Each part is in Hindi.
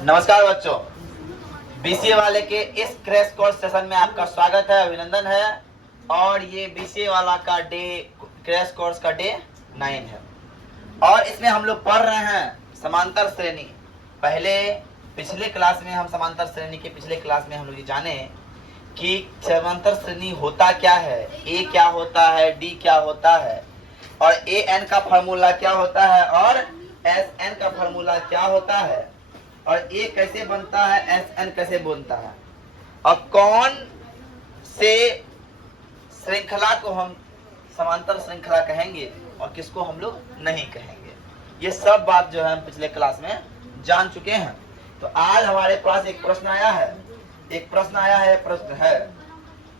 नमस्कार बच्चों, बीसीए वाले के इस क्रैश कोर्स सेशन में आपका स्वागत है, अभिनंदन है। और ये बीसीए वाला का क्रैश कोर्स का डे 9 है और इसमें हम लोग पढ़ रहे हैं समांतर श्रेणी। पिछले क्लास में हम समांतर श्रेणी के पिछले क्लास में हम लोग ये जाने कि समांतर श्रेणी होता क्या है, ए क्या होता है, डी क्या होता है और ए एन का फार्मूला क्या होता है और एस एन का फार्मूला क्या होता है और ए कैसे बनता है, एस एन कैसे बनता है और कौन से श्रृंखला को हम समांतर श्रृंखला कहेंगे और किसको हम लोग नहीं कहेंगे। ये सब बात जो है हम पिछले क्लास में जान चुके हैं। तो आज हमारे पास एक प्रश्न आया है, प्रश्न है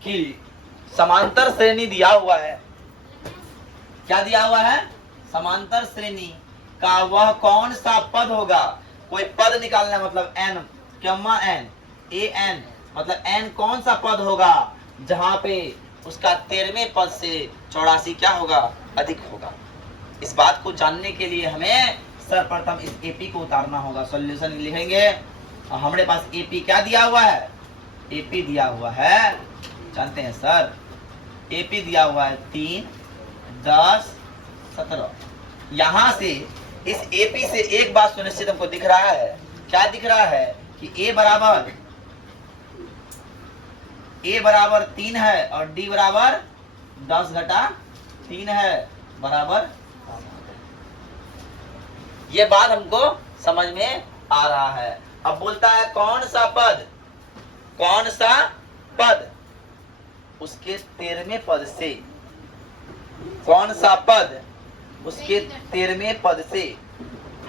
कि समांतर श्रेणी दिया हुआ है। क्या दिया हुआ है? समांतर श्रेणी का वह कौन सा पद होगा। कोई पद निकालना है, मतलब एन, क्यमा एन, ए एन, मतलब एन कौन सा पद होगा जहां पे उसका 13वें पद से 84 क्या होगा, अधिक होगा। इस बात को जानने के लिए हमें सर्वप्रथम इस एपी को उतारना होगा। सॉल्यूशन लिखेंगे और हमारे पास एपी क्या दिया हुआ है, एपी दिया हुआ है, जानते हैं सर, एपी दिया हुआ है 3, 10, 17। यहां से इस एपी से एक बात सुनिश्चित हमको दिख रहा है। क्या दिख रहा है कि ए बराबर 3 है और डी बराबर 10 घटा 3 है बराबर। ये बात हमको समझ में आ रहा है। अब बोलता है कौन सा पद उसके 13वें पद से, कौन सा पद उसके 13वें पद से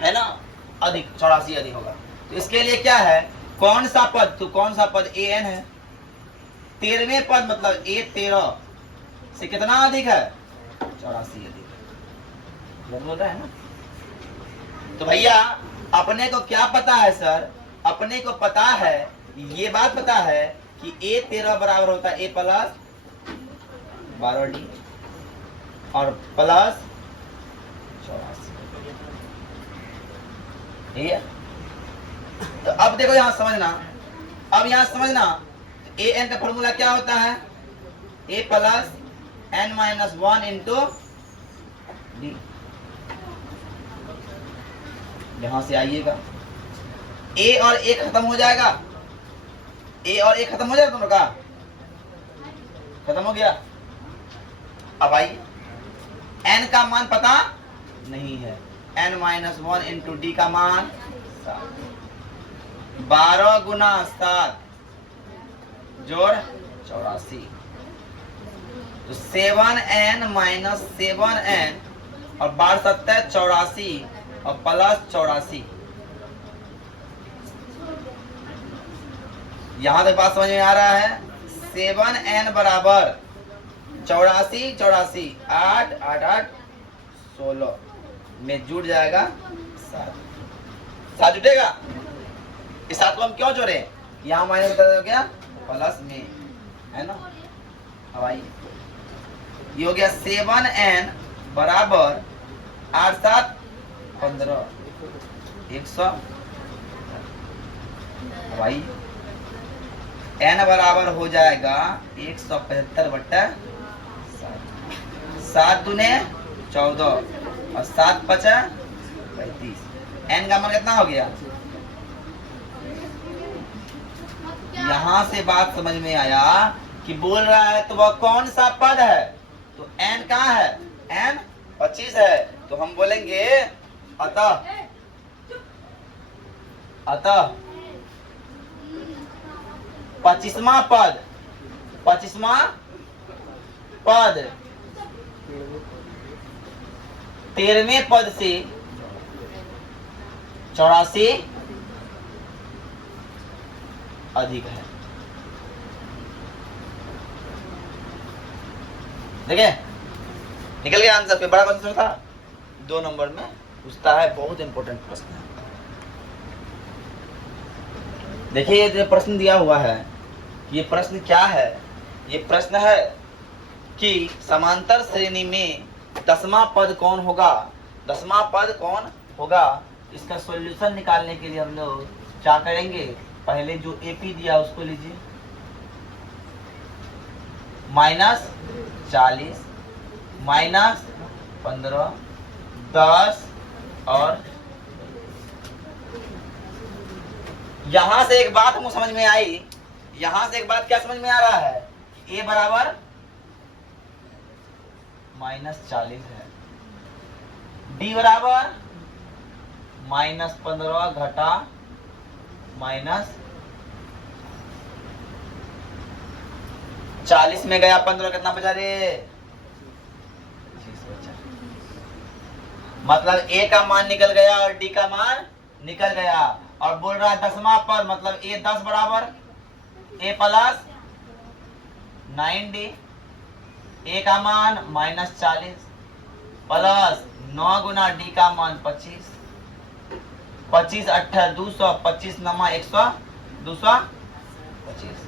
है ना अधिक, 84 अधिक होगा। तो इसके लिए क्या है, कौन सा पद, तो कौन सा पद ए एन है। 13वें पद मतलब ए 13 से कितना अधिक है, 84 अधिक है। बोल रहा है ना। तो भैया अपने को क्या पता है सर, अपने को पता है, ये बात पता है कि ए 13 बराबर होता है ए प्लस 12D और प्लस 84। ठीक है। तो अब देखो यहां समझना, ए एन का फॉर्मूला क्या होता है, A plus N minus 1 into D. यहां से आइएगा, ए और ए खत्म हो जाएगा, दोनों का खत्म हो गया। अब आइए, एन का मान पता नहीं है, n माइनस 1 इंटू डी का मान 7, 12 गुना 7 जोड़ 84, तो 7n माइनस 7n और 12 7 84 और प्लस 84। यहां तक बात समझ में आ रहा है। 7n बराबर 84 84 8 8 8 16 में जुड़ जाएगा 7 जुटेगा। इस 7 को हम क्यों जोड़े, यहाँ माइनस कर गया प्लस में, है ना। अब आइए, ये हो गया 7n बराबर 8 7 15 100। अब आइए, n बराबर हो जाएगा 175 बट्टा 7 दूने 14 और 7 5 35। n का मान कितना हो गया। यहां से बात समझ में आया कि बोल रहा है तो वह कौन सा पद है। तो n कहाँ है, n 25 है, तो हम बोलेंगे अतः 25वां पद 13वें पद से 84 अधिक है। देखिए निकल गया आंसर। पे बड़ा क्वेश्चन था, 2 नंबर में पूछता है, बहुत इंपॉर्टेंट प्रश्न है। देखिए ये जो प्रश्न दिया हुआ है, ये प्रश्न क्या है, ये प्रश्न है कि समांतर श्रेणी में 10वां पद कौन होगा, 10वां पद कौन होगा। इसका सॉल्यूशन निकालने के लिए हम लोग क्या करेंगे, पहले जो एपी दिया उसको लीजिए, -40 -15 10 और यहां से एक बात हमको समझ में आई, यहां से एक बात क्या समझ में आ रहा है, ए बराबर -40 है, डी बराबर -15 घटा -40 में गया 15, कितना बचा रे, 20 बचा। मतलब ए का मान निकल गया और डी का मान निकल गया, और बोल रहा है दसवां पद, मतलब ए 10 बराबर ए प्लस 9d, ए का मान -40 प्लस 9 गुना डी का मान 25, 25 8 200, 25 नमा 100, 225,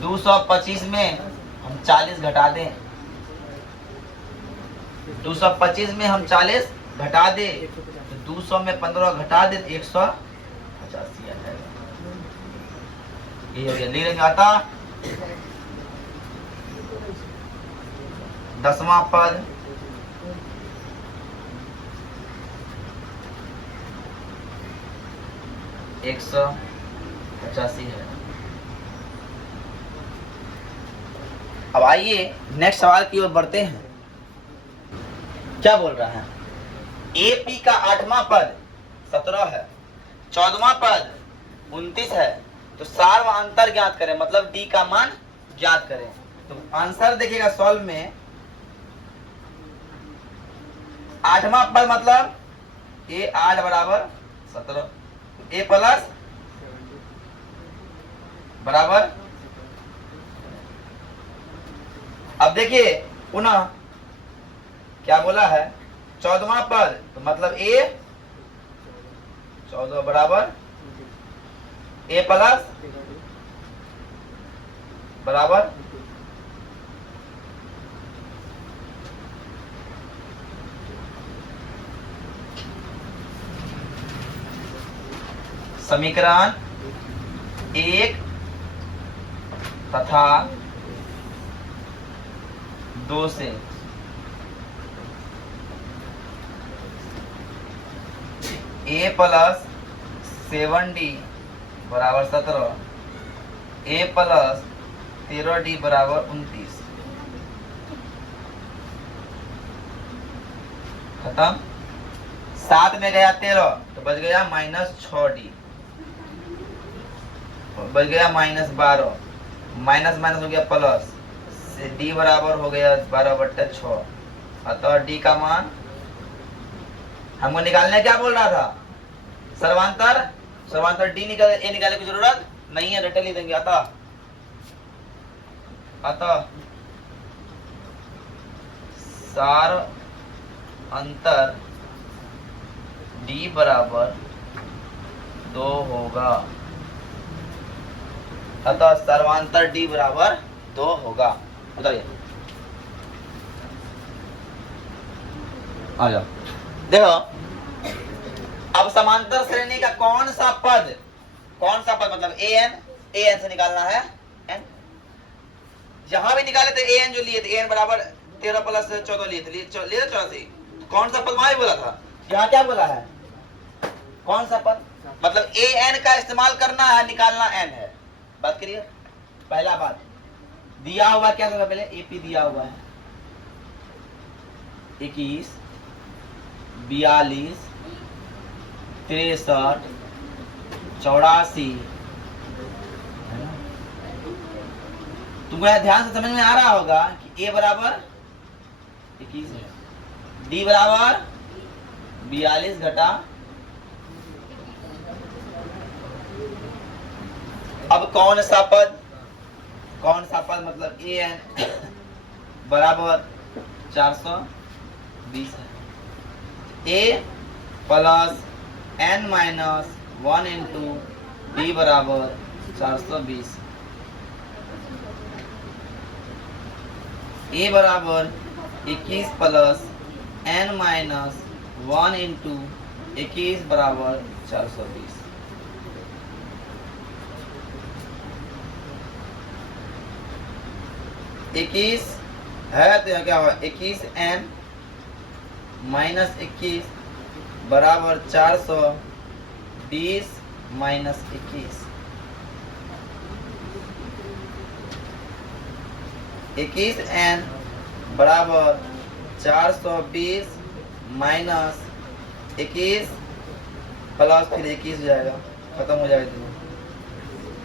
225 में हम 40 घटा दें, 225 में हम 40 घटा दे, तो 200 में 15 घटा दे, 185 आ जाएगा। ये हो गया, ले लेंगे आता 10वां पद, एक 185 है। अब आइए नेक्स्ट सवाल की ओर बढ़ते हैं। क्या बोल रहा है, एपी का 8वां पद 17 है, 14वां पद 29 है, तो सार व अंतर ज्ञात करें, मतलब डी का मान ज्ञात करें। तो आंसर देखिएगा सॉल्व में, 8वां पद मतलब ए 8 बराबर 17, ए प्लस बराबर, अब देखिए पुनः क्या बोला है, 14वां पद तो मतलब ए 14 बराबर ए प्लस बराबर, समीकरण 1 तथा 2 से ए प्लस 7d बराबर 17, ए प्लस 13d बराबर 29, खत्म। 7 में गया 13 तो बच गया -6d, बच गया -12, माइनस माइनस हो गया प्लस, डी बराबर हो गया 12/6, अतः डी का मान हमको निकालने, क्या बोल रहा था, सर्वांतर, सर्वांतर डी निकाल, ए निकालने की जरूरत नहीं है, रटल ही देंगे। अतः सार अंतर डी बराबर 2 होगा, अतः सर्वांतर डी बराबर 2 होगा। बताइए, आ जाओ, देखो अब समांतर श्रेणी का कौन सा पद मतलब ए एन से निकालना है, एन जहां भी निकाले थे ए एन जो लिए थे, ए एन बराबर 13 प्लस 14 लिए थे 84, कौन सा पद वहां बोला था, यहाँ क्या बोला है, कौन सा पद, मतलब ए एन का इस्तेमाल करना है, निकालना एन है। बात करिए, पहला बात दिया हुआ क्या था, पहले एपी दिया हुआ है 21 42 63 84, तुम्हें ध्यान से समझ में आ रहा होगा कि ए बराबर 21 है, डी बराबर 42 घटा, अब कौन सा पद मतलब ए एन बराबर 420 है, A plus N minus 1 into D बराबर 420, ए बराबर 21 प्लस एन माइनस 1 इंटू 21 बराबर 420। इक्कीस है तो यहाँ क्या होगा, 21n माइनस 21 बराबर 420 माइनस 21। 21n बराबर 420 माइनस 21 प्लस फिर 21 हो जाएगा, खत्म हो जाएगा,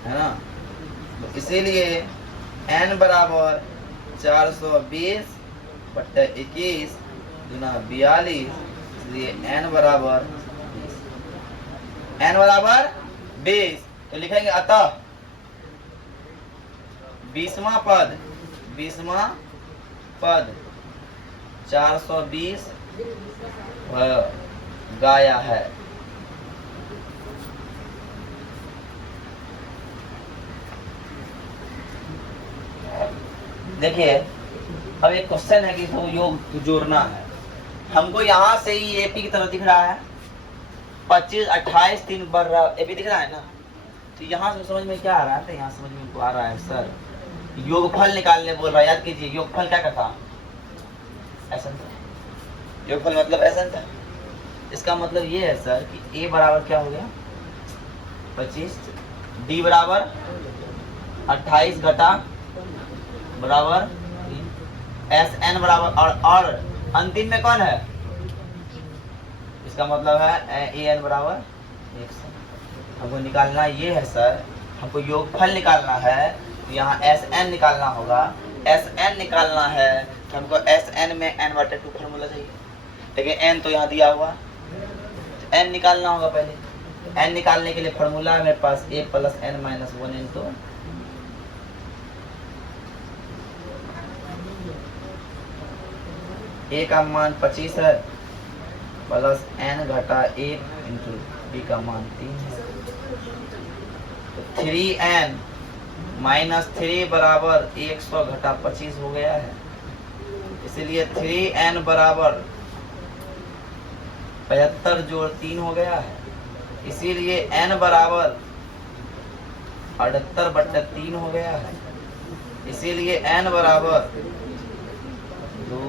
है ना। तो इसीलिए n बराबर 420 बट्टा 21 गुना 42, इसलिए n बराबर 20। तो लिखेंगे अतः 20वां पद 420 गाया है। देखिए अब एक क्वेश्चन है कि तो योग जोड़ना है हमको। यहाँ से ही एपी की तरफ दिख रहा है 25, 28, 3 बढ़ रहा है, एपी दिख रहा है ना। तो यहाँ से समझ में क्या आ रहा है, तो यहाँ समझ में आ रहा है सर योगफल निकालने बोल रहा है। याद कीजिए योगफल क्या करता, ऐसा था। योगफल मतलब ऐसा था। इसका मतलब ये है सर कि a बराबर क्या हो गया 25, d बराबर 28 घटा बराबर SN बराबर और अंतिम में कौन है, इसका मतलब है AN बराबर 100। हमको निकालना ये है सर, हमको योगफल निकालना है तो यहाँ SN निकालना होगा। SN निकालना है तो हमको SN में n/2 फॉर्मूला चाहिए, लेकिन n तो यहाँ दिया हुआ, तो n निकालना होगा पहले। n निकालने के लिए फॉर्मूला है मेरे पास a plus n minus 1 into a का मान 25 है प्लस n घटा 1 इंटू b का मान 3 है। तो 3n माइनस 3 बराबर 100 घटा 25 हो गया है। इसीलिए 3n बराबर 75 जोड़ 3 हो गया है। इसीलिए n बराबर 78 बट्टा 3 हो गया है। इसीलिए n बराबर 2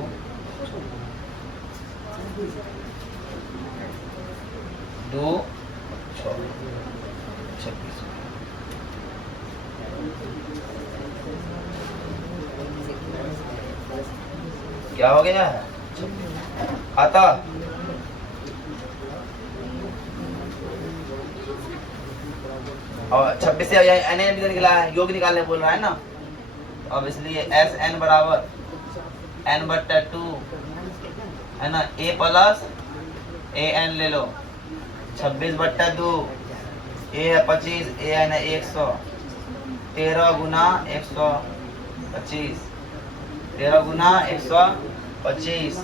26। क्या हो गया है, अतः और 26 से n भी निकला है, योग निकालने बोल रहा है ना। अब इसलिए SN बराबर n/2 है ना, a प्लस AN ले लो 26/2, a है 25, AN है 100, 13 गुना 125, 13 गुना 125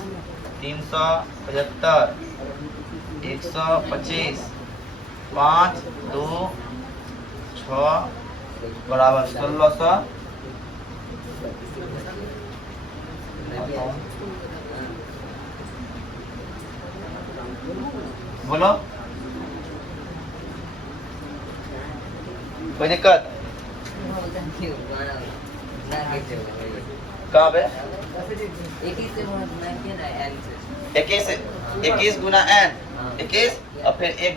375, 125 5 2 6 बराबर 1600। बोलो कोई दिक्कत कहाँ पे, 21 गुना n 21 और फिर 1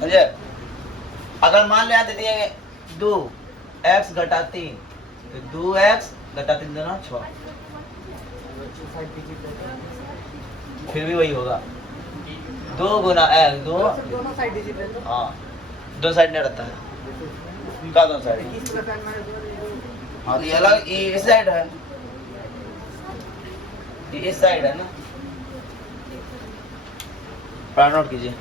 समझे। अगर मान लो यहाँ दे दिए 2x घटा 3 तो 2x घटा 3 दोनों 6, फिर भी वही होगा 2 गुना x 2, हाँ दो साइड नहीं रहता है, क्या दोनों साइड, हाँ तो ये अलग इस साइड है, ये इस साइड है ना। नोट कीजिए।